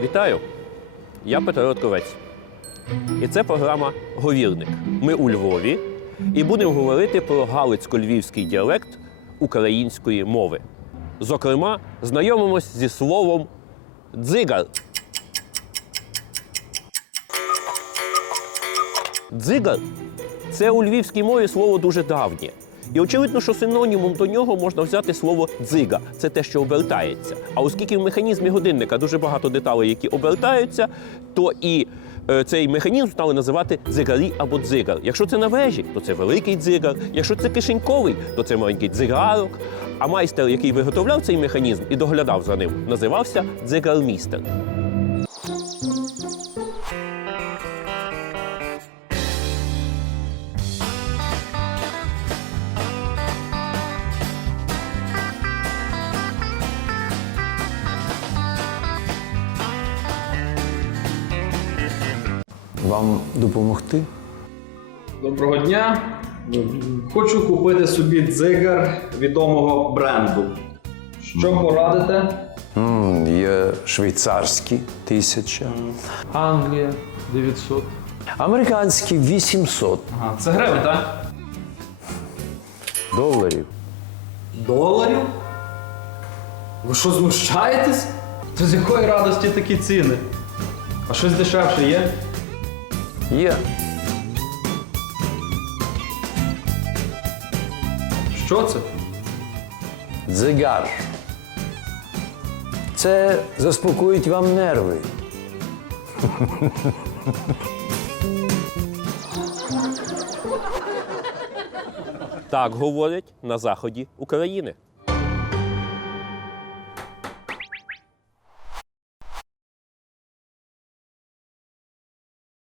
Вітаю! Я Петро Ротковець. І це програма Говірник. Ми у Львові і будемо говорити про галицько-львівський діалект української мови. Зокрема, знайомимось зі словом дзигар. Дзигар це у львівській мові слово дуже давнє. І очевидно, що синонімом до нього можна взяти слово дзига це те, що обертається. А оскільки в механізмі годинника дуже багато деталей, які обертаються, то і е, цей механізм стали називати дзигарі або дзигар. Якщо це на вежі, то це великий дзигар. Якщо це кишеньковий, то це маленький дзигарок. А майстер, який виготовляв цей механізм і доглядав за ним, називався дзигармістер. Вам допомогти? Доброго дня. Хочу купити собі дзигар відомого бренду. Що порадите? М, є швейцарські тисяча, Англія 900. американські 800 Ага, це гривень, так? доларів. Доларів? Ви що знущаєтесь? То з якої радості такі ціни? А щось дешевше є? Є. Що це? Дзигар. Це заспокоїть вам нерви. Так говорять на заході України.